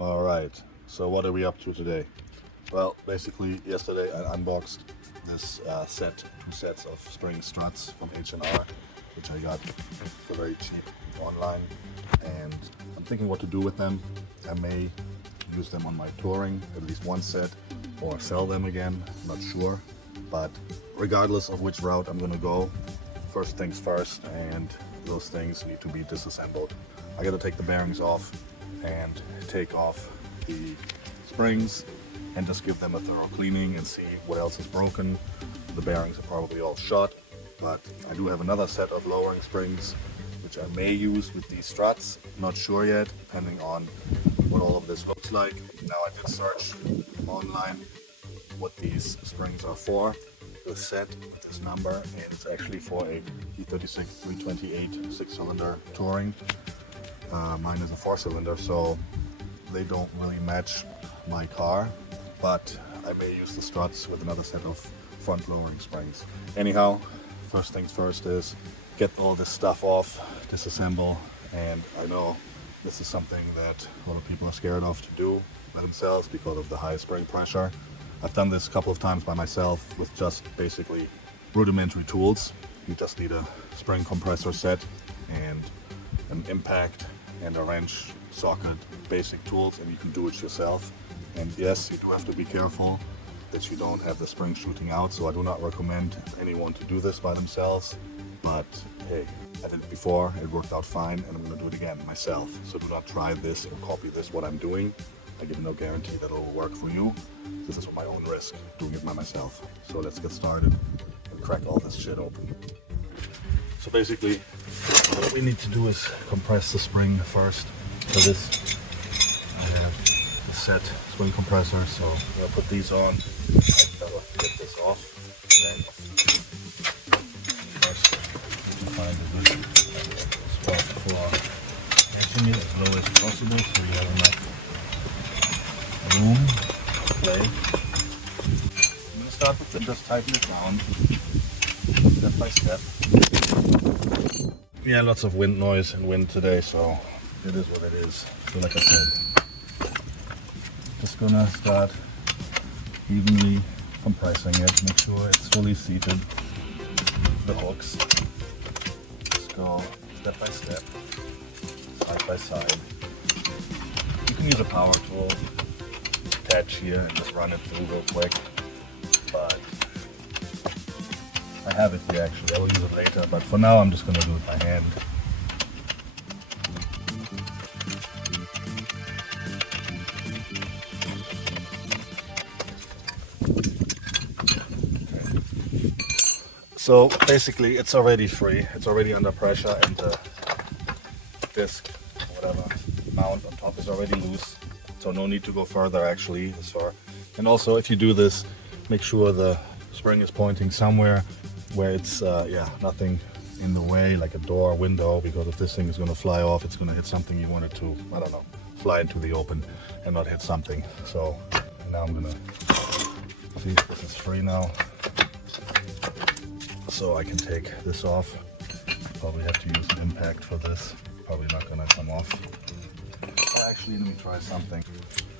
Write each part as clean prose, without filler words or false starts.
All right, so what are we up to today? Well, basically yesterday I unboxed this two sets of spring struts from H&R, which I got for very cheap online, and I'm thinking what to do with them. I may use them on my touring, at least one set, or sell them again, I'm not sure. But regardless of which route I'm gonna go, first things first, and those things need to be disassembled. I gotta take the bearings off and take off the springs and just give them a thorough cleaning and see what else is broken. The bearings are probably all shot, but I do have another set of lowering springs which I may use with these struts. Not sure yet, depending on what all of this looks like. Now I did search online what these springs are for. The set with this number, and it's actually for a E36 328 6-cylinder touring. Mine is a 4-cylinder, so they don't really match my car, but I may use the struts with another set of front lowering springs. Anyhow, first things first is get all this stuff off, disassemble, and I know this is something that a lot of people are scared of to do by themselves because of the high spring pressure. I've done this a couple of times by myself with just basically rudimentary tools. You just need a spring compressor set and an impact and a wrench, socket, basic tools, and you can do it yourself. And yes, you do have to be careful that you don't have the spring shooting out, so I do not recommend anyone to do this by themselves. But hey, I did it before, it worked out fine, and I'm going to do it again myself. So do not try this or copy this, what I'm doing. I give no guarantee that it will work for you. This is at my own risk, doing it by myself. So let's get started and crack all this shit open. So basically, what we need to do is compress the spring first. For this, I have a set spring compressor, so I'm going to put these on. I'll get this off. Then first, need to find a good spot for making it as low as possible, so you have enough room to play. I'm going to start with and just tighten it down, step by step. Yeah, lots of wind noise and wind today, so it is what it is. So like I said, just gonna start evenly compressing it, make sure it's fully seated. The hooks. Just go step by step, side by side. You can use a power tool, attach here and just run it through real quick. But I have it here actually, I will use it later, but for now I'm just going to do it by hand. Okay. So basically it's already free, it's already under pressure, and the disc, whatever, mount on top is already loose. So no need to go further actually as far. And also if you do this, make sure the spring is pointing somewhere where it's nothing in the way, like a door or window, because if this thing is going to fly off, it's going to hit something you want it to, I don't know, fly into the open and not hit something. So now I'm going to see if this is free now. So I can take this off. Probably have to use an impact for this. Probably not going to come off. Well, actually, let me try something.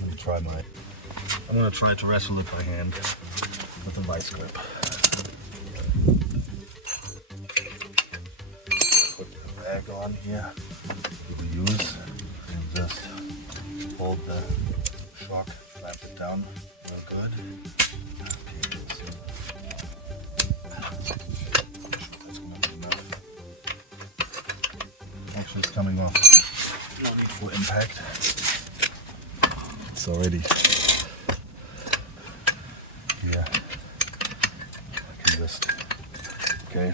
Let me try I'm going to try to wrestle it by hand with a vice grip. Put the bag on here, we use, and just hold the shock, clamp it down real good. Okay, so that's going to be enough. Actually, it's coming off. No need for impact. It's already here. I can just, okay,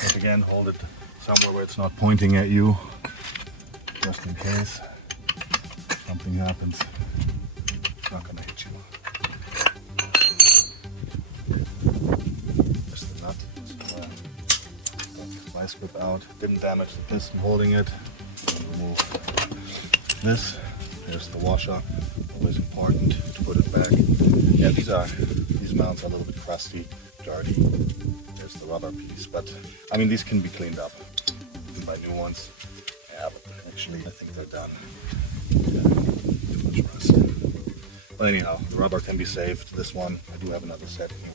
just again hold it somewhere where it's not pointing at you, just in case something happens. It's not going to hit you. Just the nut. Got the vice grip out. Didn't damage the piston holding it. Remove this. There's the washer. Always important to put it back. Yeah, these mounts are a little bit crusty, dirty. There's the rubber piece, but I mean these can be cleaned up. You can buy new ones. Yeah, but actually I think they're done. Yeah, too much rust. But anyhow, the rubber can be saved. This one, I do have another set here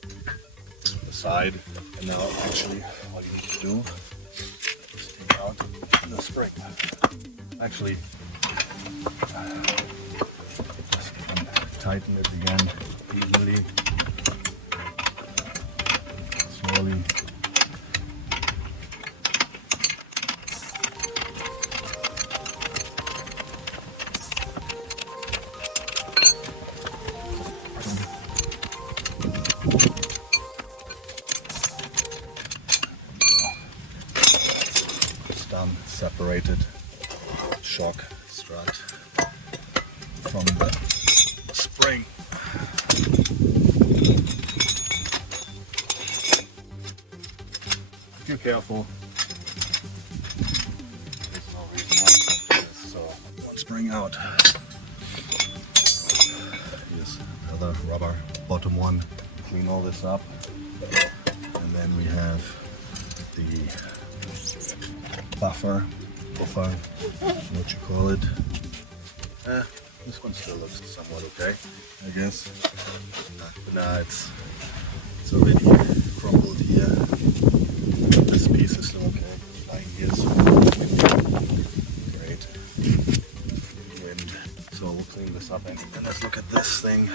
on the side. And now actually all you need to do is take out the spring. Actually, just tighten it again easily, slowly. Separated shock strut from the spring. If you're careful, there's no reason not to do this. So one spring out. Here's the other rubber bottom one. Clean all this up, and then we have the buffer, what you call it. This one still looks somewhat okay, I guess. But nah, it's already crumbled here. This piece is still okay. Lying here, so great. Wind. So we'll clean this up and let's look at this thing.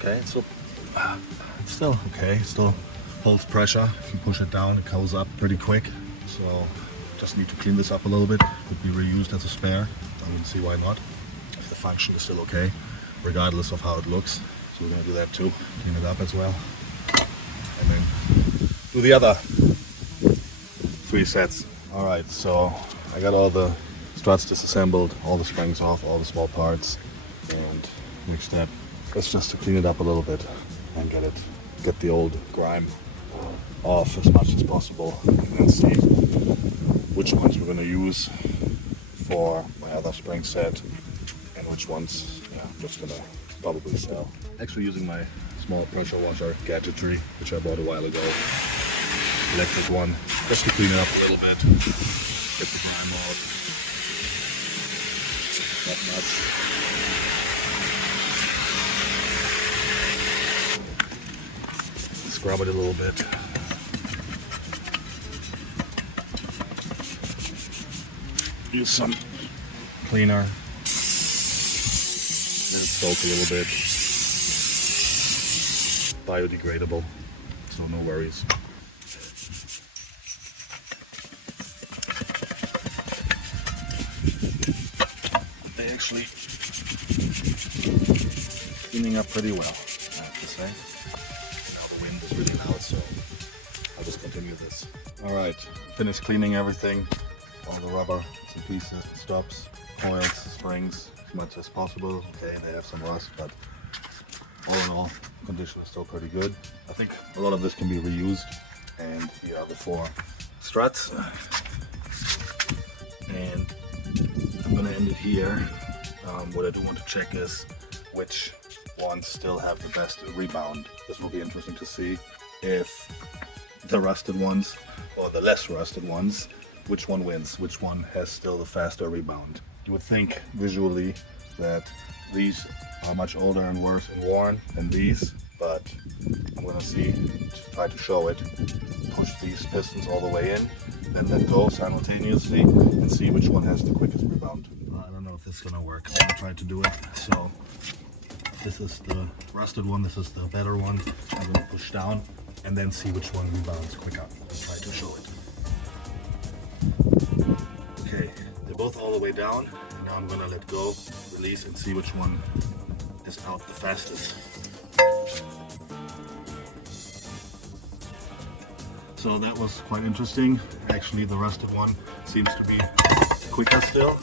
Okay, so it's still okay. Still holds pressure. If you push it down, it goes up pretty quick. So just need to clean this up a little bit. Could be reused as a spare. I wouldn't see why not. If the function is still okay, regardless of how it looks. So we're gonna do that too. Clean it up as well. And then do the other 3 sets. All right, so I got all the struts disassembled, all the springs off, all the small parts. And next step is just to clean it up a little bit and get the old grime off as much as possible, and then see which ones we're going to use for my other spring set and which ones I'm just going to probably sell. Actually using my small pressure washer gadgetry, which I bought a while ago, electric one, just to clean it up a little bit, get the grime out, not much. Scrub it a little bit. Use some cleaner. Let it soak a little bit. Biodegradable, so no worries. They actually cleaning up pretty well, I have to say. Now the wind is really loud, so I'll just continue this. Alright, finished cleaning everything. All the rubber pieces, stops, coils, springs, as much as possible. Okay, they have some rust, but all in all, condition is still pretty good. I think a lot of this can be reused. And here are the 4 struts. And I'm gonna end it here. What I do want to check is which ones still have the best rebound. This will be interesting to see if the rusted ones or the less rusted ones, which one wins, which one has still the faster rebound. You would think visually that these are much older and worse and worn than these, but I'm gonna try to show it. Push these pistons all the way in, then let go simultaneously and see which one has the quickest rebound. I don't know if this is gonna work. I'm gonna try to do it. So this is the rusted one, this is the better one. I'm gonna push down and then see which one rebounds quicker. I'll try to show it. Okay, they're both all the way down. And now I'm gonna let go, release, and see which one is out the fastest. So that was quite interesting. Actually, the rusted one seems to be quicker still.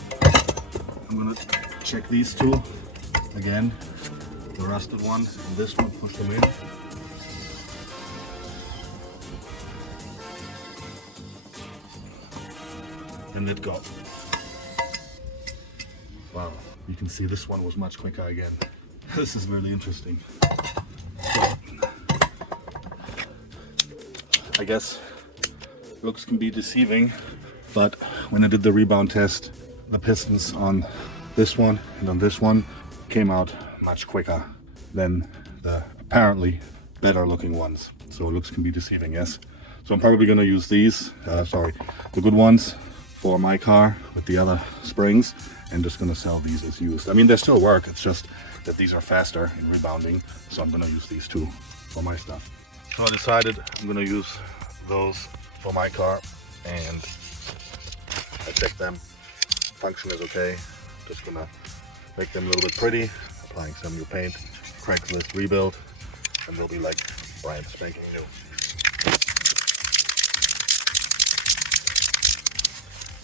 I'm gonna check these two again. The rusted one and this one, push them in. And let go. Wow, you can see this one was much quicker again. This is really interesting. So, I guess looks can be deceiving, but when I did the rebound test, the pistons on this one and on this one came out much quicker than the apparently better looking ones. So looks can be deceiving, yes. So I'm probably going to use these, the good ones for my car with the other springs, and just going to sell these as used. I mean, they still work, it's just that these are faster in rebounding, so I'm going to use these too for my stuff. So I decided I'm going to use those for my car, and I checked them. Function is okay. Just going to make them a little bit pretty, applying some new paint, Craigslist Rebuild, and they'll be like brand spanking new.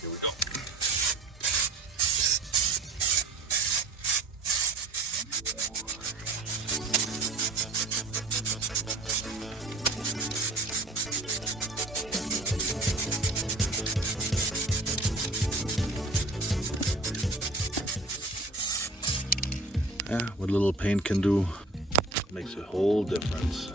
Here we go. Yeah, what a little paint can do makes a whole difference.